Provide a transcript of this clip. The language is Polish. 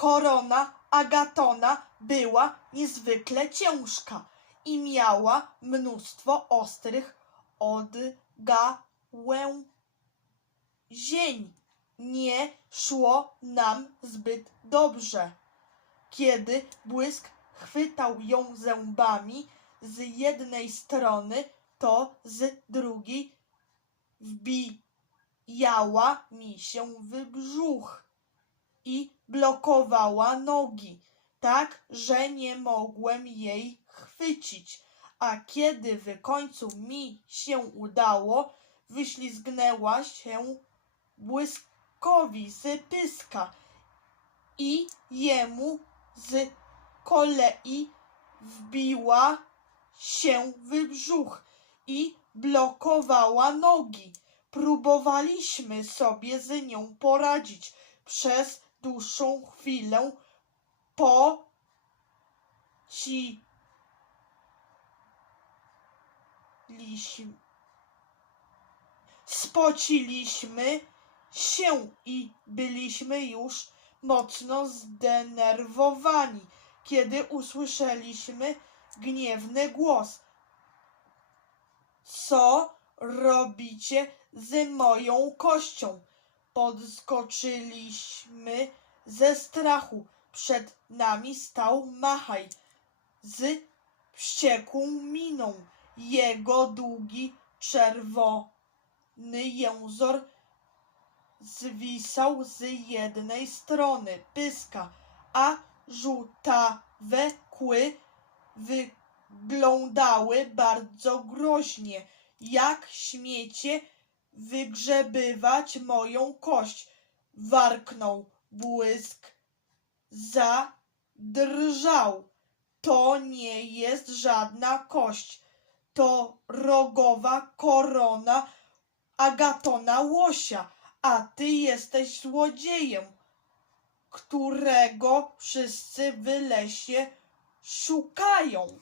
Korona Agatona była niezwykle ciężka i miała mnóstwo ostrych odgałęzień. Nie szło nam zbyt dobrze. Kiedy błysk chwytał ją zębami z jednej strony, to z drugiej wbijała mi się w brzuch i blokowała nogi, tak że nie mogłem jej chwycić. A kiedy w końcu mi się udało, wyślizgnęła się błyskowi z pyska i jemu z kolei wbiła się w brzuch i blokowała nogi. Próbowaliśmy sobie z nią poradzić przez dłuższą chwilę. Po ci liśmy. Spociliśmy się i byliśmy już mocno zdenerwowani, kiedy usłyszeliśmy gniewny głos. Co robicie z moją kością? Podskoczyliśmy ze strachu. Przed nami stał Machaj z wściekłą miną. Jego długi, czerwony jęzor zwisał z jednej strony pyska, a żółtawe kły wyglądały bardzo groźnie. Jak śmiecie wygrzebywać moją kość? Warknął błysk. Zadrżał. To nie jest żadna kość. To rogowa korona Agatona Łosia, a ty jesteś złodziejem, którego wszyscy w lesie szukają.